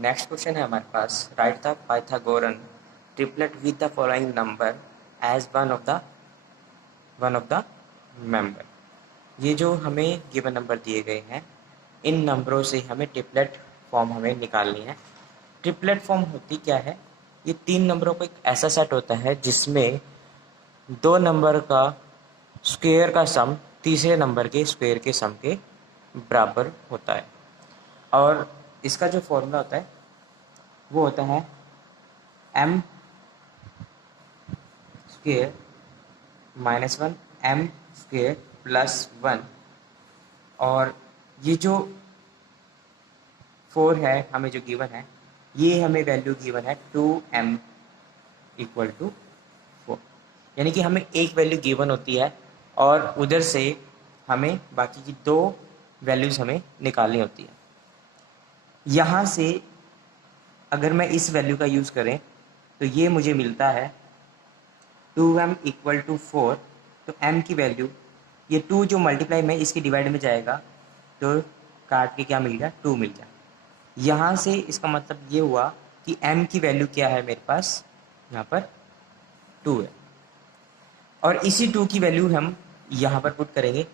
Next question है हमारे पास, write the Pythagorean triplet with the following number as one of the member. ये जो हमें गिवन नंबर दिए गए हैं, इन नंबरों से हमें ट्रिपलेट फॉर्म हमें निकालनी है। ट्रिपलेट फॉर्म होती क्या है? ये तीन नंबरों का एक ऐसा सेट होता है जिसमें दो नंबर का स्क्वायर का सम तीसरे नंबर के स्क्वायर के सम के बराबर होता है। और इसका जो फॉर्मूला होता है वो होता है m स्क्वायर -1 m स्क्वायर +1। और ये जो 4 है हमें जो गिवन है, ये हमें वैल्यू गिवन है 2m इक्वल टू 4। यानी कि हमें एक वैल्यू गिवन होती है और उधर से हमें बाकी की दो वैल्यूज़ हमें निकालनी होती है। यहाँ से अगर मैं इस वैल्यू का यूज़ करें तो ये मुझे मिलता है 2m इक्वल टू 4। तो m की वैल्यू, ये 2 जो मल्टीप्लाई में इसके डिवाइड में जाएगा तो काट के क्या मिल गया, 2 मिल गया। यहाँ से इसका मतलब ये हुआ कि m की वैल्यू क्या है मेरे पास, यहाँ पर 2 है। और इसी 2 की वैल्यू हम यहाँ पर पुट करेंगे।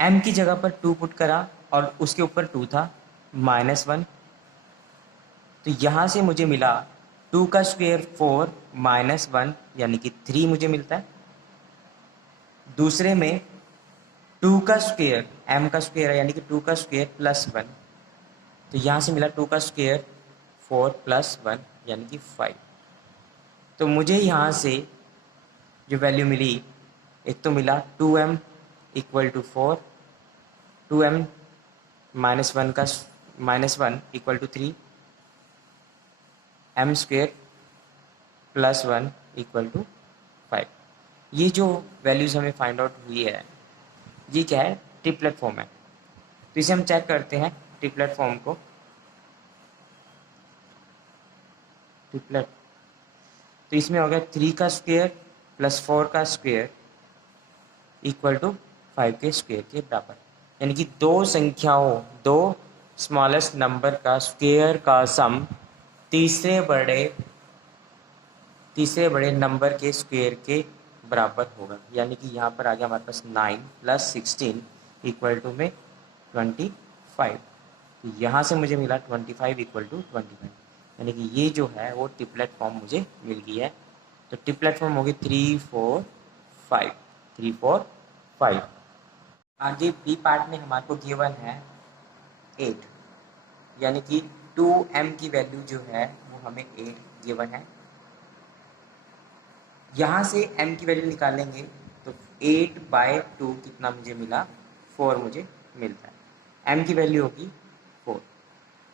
m की जगह पर 2 पुट करा और उसके ऊपर 2 था -1। तो यहाँ से मुझे मिला 2 का स्क्वायर 4 -1 यानी कि 3 मुझे मिलता है। दूसरे में 2 का स्क्वायर, m का स्क्वायर है यानी कि 2 का स्क्वायर +1। तो यहाँ से मिला 2 का स्क्वायर 4 +1 यानी कि 5। तो मुझे यहाँ से जो वैल्यू मिली, एक तो मिला 2m इक्वल टू 4, 2m -1 का -1 equal to 3, m square +1 equal to 5। ये जो वैल्यूज़ हमें फाइंड आउट हुई है, ये क्या है, ट्रिपलेट फॉर्म है। तो इसे हम चेक करते हैं ट्रिपलेट फॉर्म को। ट्रिपलेट तो इसमें हो गया 3 का स्क्वायर +4 का स्क्वायर इक्वल टू 5 के स्क्वायर के बराबर। यानी कि दो संख्याओं, दो स्मॉलेस्ट नंबर का स्क्वायर का सम तीसरे बड़े नंबर के स्क्वायर के बराबर होगा। यानी कि यहाँ पर आ गया हमारे पास 9 + 16 इक्वल टू में 25। तो यहाँ से मुझे मिला 25 इक्वल टू 25। यानी कि ये जो है वो ट्रिपलेट फॉर्म मुझे मिल गई है। तो ट्रिपलेट फॉर्म होगी 3 4 5, 3 4 5। आगे बी पार्ट में हमारे को गिवन है 8, यानी कि 2m की वैल्यू जो है वो हमें 8 गिवन है। यहाँ से m की वैल्यू निकालेंगे तो 8/2 कितना मुझे मिला, 4 मुझे मिलता है। m की वैल्यू होगी 4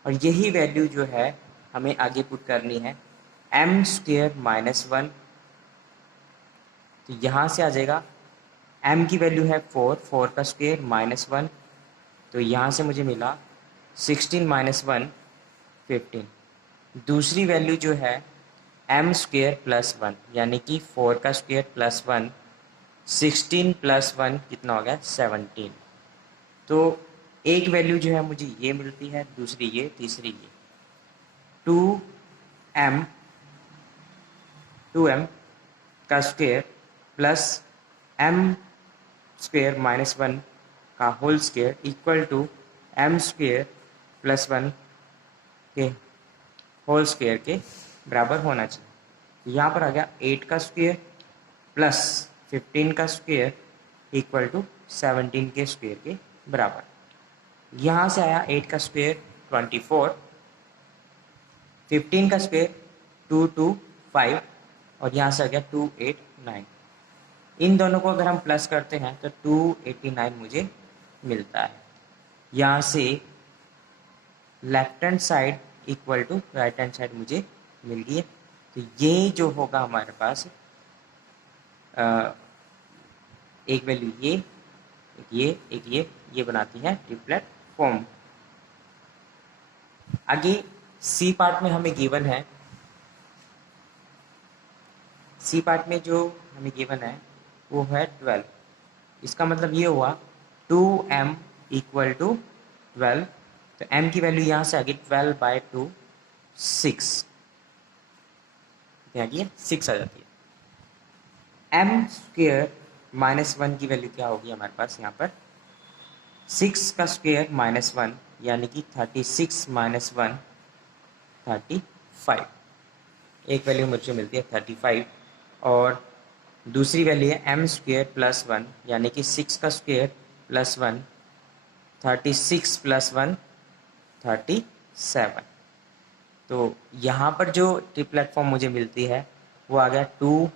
और यही वैल्यू जो है हमें आगे पुट करनी है। m स्क्वायर -1, तो यहाँ से आ जाएगा m की वैल्यू है 4, 4 का स्क्वायर -1, तो यहाँ से मुझे मिला 16 - 1 15। दूसरी वैल्यू जो है m स्क्वायर +1 यानी कि 4 का स्क्वायर +1, 16 + 1 कितना हो गया, 17। तो एक वैल्यू जो है मुझे ये मिलती है, दूसरी ये, तीसरी ये। 2m का स्क्वायर प्लस m स्क्वायर -1 का whole square equal to m square +1 के होल स्क्वायर के बराबर होना चाहिए। यहाँ पर आ गया 8 का स्क्वायर प्लस 15 का स्क्वायर इक्वल टू 17 के स्क्वायर के बराबर। यहाँ से आया 8 का स्क्वायर 24, 15 का स्क्वायर 225 और यहाँ से आ गया 289। इन दोनों को अगर हम प्लस करते हैं तो 289 मुझे मिलता है। यहाँ से left hand side equal to right hand side मुझे मिल गई है। तो ये जो होगा हमारे पास एक वैल्यू ये बनाती है ट्रिपलेट फॉर्म। आगे सी पार्ट में हमें गिवन है, सी पार्ट में जो हमें गिवन है वो है 12। इसका मतलब ये हुआ 2m इक्वल टू 12। तो m की वैल्यू यहाँ से आ गई 12/2 6 यहाँ 6 आ जाती है। एम स्क्वेयर -1 की वैल्यू क्या होगी हमारे पास यहाँ पर, 6 का स्क्वेयर -1 यानी कि 36 - 1 35, एक वैल्यू मुझे मिलती है 35, और दूसरी वैल्यू है एम स्क्वेयर +1 यानी कि 6 का स्क्वेयर +1 36 +1 37। तो यहाँ पर जो ट्रिपलेट फॉर्म मुझे मिलती है वो आ गया 2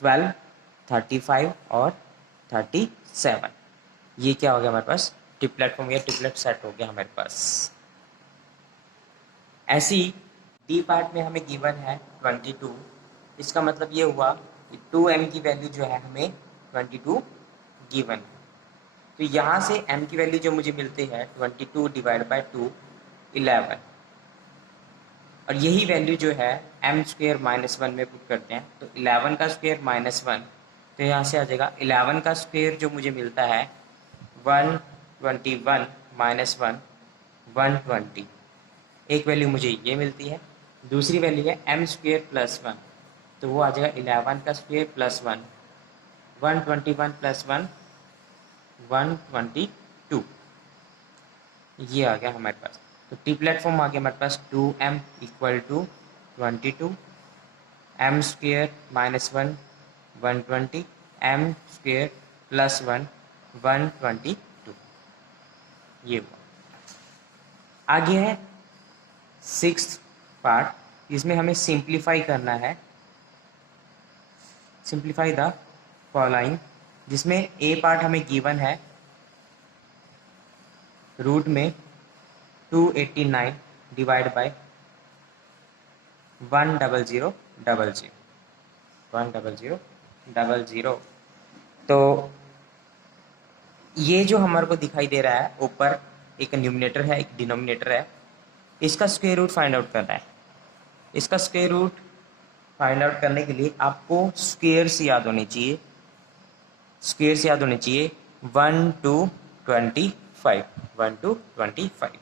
12 35 और 37। ये क्या हो गया हमारे पास, ट्रिपलेट फॉर्म या ट्रिपलेट सेट हो गया हमारे पास। ऐसी डी पार्ट में हमें गिवन है 22। इसका मतलब ये हुआ कि 2m की वैल्यू जो है हमें 22 गिवन है। तो यहाँ से m की वैल्यू जो मुझे मिलती है 22 डिवाइड बाई 2 11, और यही वैल्यू जो है m स्क्वेयर -1 में पुट करते हैं तो 11 का स्क्वेयर -1, तो यहाँ से आ जाएगा 11 का स्क्वेयर जो मुझे मिलता है 121 -1 120। एक वैल्यू मुझे ये मिलती है, दूसरी वैल्यू है m स्क्वेयर +1, तो वो आ जाएगा 11 का स्क्वेयर +1 121 +1 122। ये आ गया हमारे पास। तो टी प्लेटफॉर्म आ गया हमारे पास 2m = 22, m square -1 120, m square +1 122। ये हुआ। आगे है 6th पार्ट, इसमें हमें सिंप्लीफाई करना है, सिंप्लीफाई द फॉलोइंग, जिसमें ए पार्ट हमें गिवन है रूट में 289 डिवाइड बाय 10000 10000। तो ये जो हमारे को दिखाई दे रहा है ऊपर, एक न्यूमिनेटर है एक डिनोमिनेटर है, इसका स्क्वायर रूट फाइंड आउट करना है। इसका स्क्वायर रूट फाइंड आउट करने के लिए आपको स्क्वायर्स याद होने चाहिए, स्क्वायर्स याद होने चाहिए 1 to 25, 1 to 25।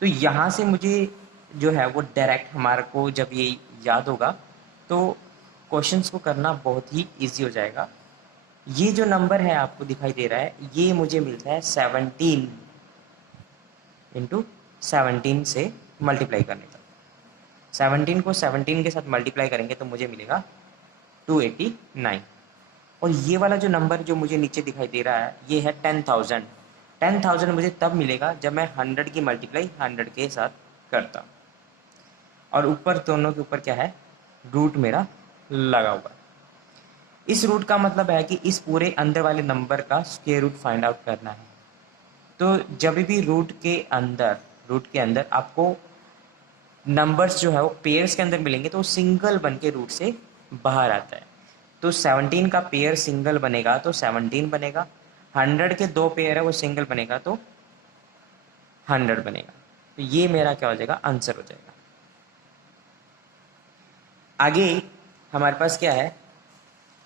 तो यहाँ से मुझे जो है वो डायरेक्ट हमारे को जब ये याद होगा तो क्वेश्चंस को करना बहुत ही इजी हो जाएगा। ये जो नंबर है आपको दिखाई दे रहा है, ये मुझे मिलता है 17 × 17 से मल्टीप्लाई करने का। 17 को 17 के साथ मल्टीप्लाई करेंगे तो मुझे मिलेगा 289। और ये वाला जो नंबर जो मुझे नीचे दिखाई दे रहा है ये है 10,000। 10,000 मुझे तब मिलेगा जब मैं 100 की मल्टीप्लाई 100 के साथ करता, और ऊपर दोनों के ऊपर क्या है, रूट मेरा लगा हुआ। इस रूट का मतलब है कि इस पूरे अंदर वाले नंबर का स्क्वायर रूट फाइंड आउट करना है। तो जब भी रूट के अंदर आपको नंबर्स जो है वो पेयर्स के अंदर मिलेंगे तो सिंगल बन के रूट से बाहर आता है। तो 17 का पेयर सिंगल बनेगा तो 17 बनेगा, 100 के 2 पेयर है वो सिंगल बनेगा तो 100 बनेगा। तो ये मेरा क्या हो जाएगा, आंसर हो जाएगा। आगे हमारे पास क्या है,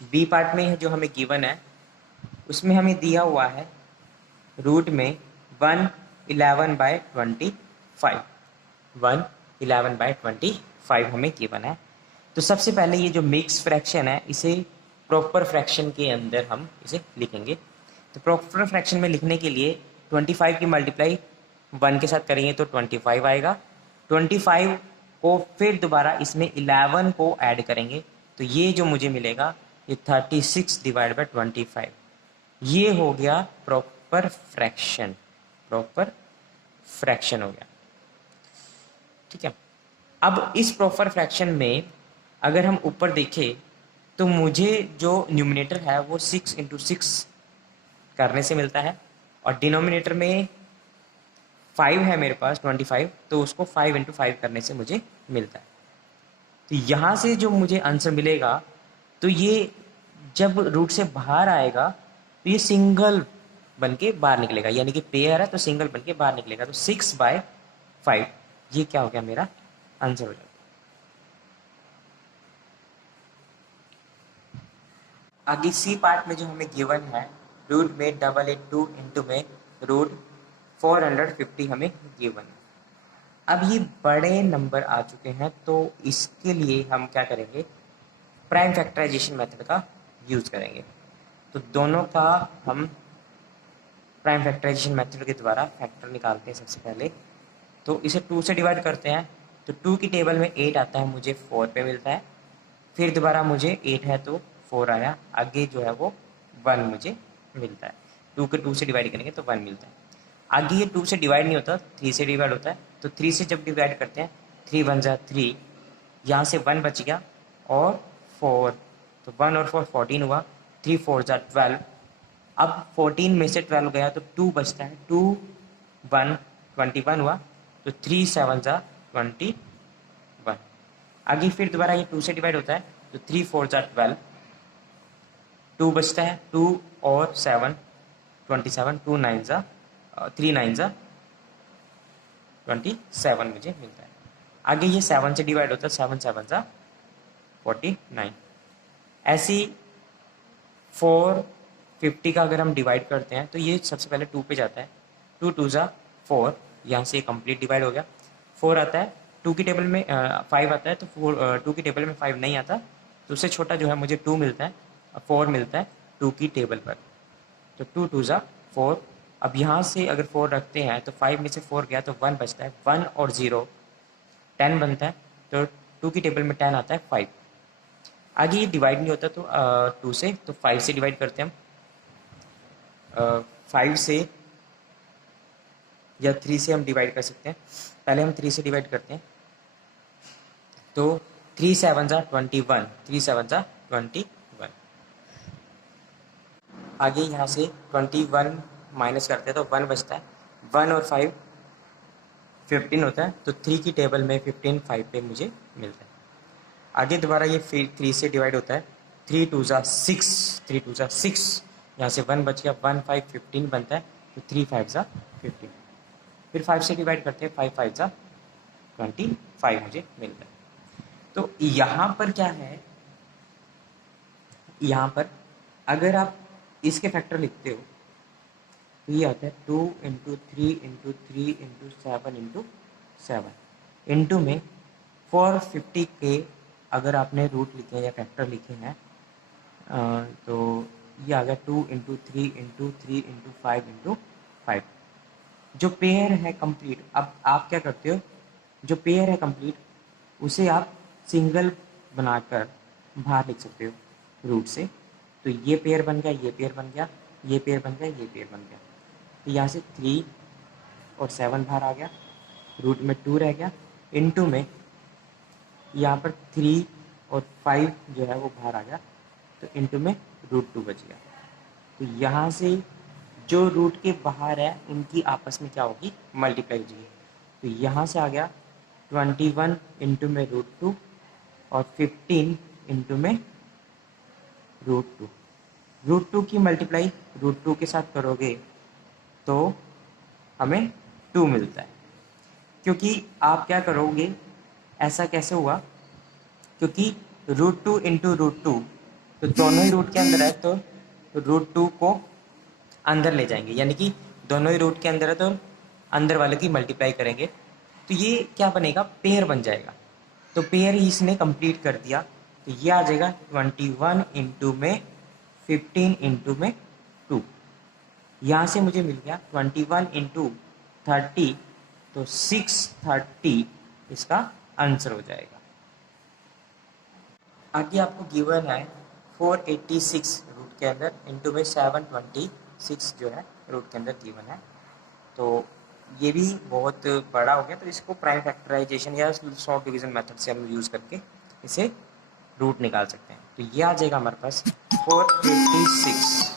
बी पार्ट में जो हमें गिवन है उसमें हमें दिया हुआ है रूट में 111/25, 111/25 हमें गिवन है। तो सबसे पहले ये जो मिक्स फ्रैक्शन है इसे प्रॉपर फ्रैक्शन के अंदर हम इसे लिखेंगे। तो प्रॉपर फ्रैक्शन में लिखने के लिए 25 की मल्टीप्लाई 1 के साथ करेंगे तो 25 आएगा। 25 को फिर दोबारा इसमें 11 को ऐड करेंगे तो ये जो मुझे मिलेगा ये 36 डिवाइड बाई 25। ये हो गया प्रॉपर फ्रैक्शन, प्रॉपर फ्रैक्शन हो गया। ठीक है, अब इस प्रॉपर फ्रैक्शन में अगर हम ऊपर देखें तो मुझे जो न्यूमिनेटर है वो 6 × 6 करने से मिलता है, और डिनोमिनेटर में 5 है मेरे पास 25, तो उसको 5 × 5 करने से मुझे मिलता है। तो यहाँ से जो मुझे आंसर मिलेगा तो ये जब रूट से बाहर आएगा तो ये सिंगल बन के बाहर निकलेगा, यानी कि पेयर है तो सिंगल बन के बाहर निकलेगा। तो 6/5 ये क्या हो गया, मेरा आंसर हो जाएगा। आगे सी पार्ट में जो हमें गिवन है रूट में 882 इंटू में रूट 450 हमें गिवन है। अब ये बड़े नंबर आ चुके हैं, तो इसके लिए हम क्या करेंगे, प्राइम फैक्टराइजेशन मेथड का यूज़ करेंगे। तो दोनों का हम प्राइम फैक्टराइजेशन मेथड के द्वारा फैक्टर निकालते हैं। सबसे पहले तो इसे 2 से डिवाइड करते हैं, तो 2 की टेबल में 8 आता है, मुझे 4 पे मिलता है। फिर दोबारा मुझे 8 है तो 4 आया, आगे जो है वो 1 मुझे मिलता है। 2 के 2 से डिवाइड करेंगे तो 1 मिलता है। आगे ये 2 से डिवाइड नहीं होता, 3 से डिवाइड होता है। तो 3 से जब डिवाइड करते हैं, 3 1 जा 3, यहाँ से 1 बच गया और 4, तो 1 और 4 14 हुआ, 3 4 जा 12। अब 14 में से 12 गया तो 2 बचता है, 2 1 21 हुआ, तो 3 7 जा 21। आगे फिर दोबारा ये 2 से डिवाइड होता है, तो 3 4 जा 12, 2 बचता है, 2 और 7 27, 2 9 जा 3 9 जा 27 मुझे मिलता है। आगे ये 7 से डिवाइड होता है, 7 7 जा 49। ऐसी 4 50 का अगर हम डिवाइड करते हैं तो ये सबसे पहले 2 पे जाता है, 2 2 जा 4, यहाँ से कंप्लीट डिवाइड हो गया। 4 आता है, 2 की टेबल में 5 आता है, तो 2 की टेबल में 5 नहीं आता, तो उससे छोटा जो है मुझे 2 मिलता है, 4 मिलता है 2 की टेबल पर। तो 2 2 जा 4। अब यहाँ से अगर 4 रखते हैं तो 5 में से 4 गया तो 1 बचता है, 1 और 0 10 बनता है, तो 2 की टेबल में 10 आता है 5। आगे ये डिवाइड नहीं होता, तो 2 से, तो 5 से डिवाइड करते हैं हम। 5 से या 3 से हम डिवाइड कर सकते हैं। पहले हम 3 से डिवाइड करते हैं, तो 3 7 जा 21, 3 7 जा 21। आगे यहाँ से 21 माइनस करते हैं तो 1 बचता है, 1 और 5 15 होता है, तो 3 की टेबल में 15 5 पे मुझे मिलता है। आगे दोबारा ये फिर 3 से डिवाइड होता है, 3 2 जा 6, 3 2 जा 6, यहाँ से 1 बच गया, 1 5 15 बनता है, तो 3 5 जा 15। फिर 5 से डिवाइड करते हैं, 5 5 जा 25 मुझे मिलता है। तो यहाँ पर क्या है, यहाँ पर अगर आप इसके फैक्टर लिखते हो तो ये आता है 2 into 3 into 3 into 7 into 7 into में 450 के अगर आपने रूट लिखे हैं या फैक्टर लिखे हैं, तो ये आ गया 2 इंटू 3 इंटू 3 इंटू 5 इंटू 5। जो पेयर है कंप्लीट, अब आप क्या करते हो, जो पेयर है कंप्लीट उसे आप सिंगल बनाकर बाहर लिख सकते हो रूट से। तो ये पेयर बन गया, ये पेयर बन गया, ये पेयर बन गया, ये पेयर बन गया, तो यहाँ से 3 और 7 बाहर आ गया, रूट में 2 रह गया, इनटू में यहाँ पर 3 और 5 जो है वो बाहर आ गया, तो इनटू में रूट 2 बच गया। तो यहाँ से जो रूट के बाहर है उनकी आपस में क्या होगी, मल्टीप्लाई हो जाएगी। तो यहाँ से आ गया 21 इंटू में रूट 2 और 15 इंटू में रूट 2। रूट 2 की मल्टीप्लाई रूट 2 के साथ करोगे तो हमें 2 मिलता है। क्योंकि आप क्या करोगे, ऐसा कैसे हुआ, क्योंकि रूट 2 इंटू रूट 2, तो दोनों ही रूट के अंदर है, तो रूट 2 को अंदर ले जाएंगे, यानी कि दोनों ही रूट के अंदर है तो अंदर वाले की मल्टीप्लाई करेंगे, तो ये क्या बनेगा, पेयर बन जाएगा। तो पेयर ही इसने कंप्लीट कर दिया, तो ये आ जाएगा 21 इंटू में 15 इंटू में 2। यहाँ से मुझे मिल गया 21 इंटू 30, तो 630 इसका आंसर हो जाएगा। आगे आपको गिवन है 486 रूट के अंदर इंटू में 726 जो है रूट के अंदर गिवन है। तो ये भी बहुत बड़ा हो गया, तो इसको प्राइम फैक्टराइजेशन या शॉर्ट डिवीजन मेथड से हम यूज़ करके इसे रूट निकाल सकते हैं। तो ये आ जाएगा हमारे पास 486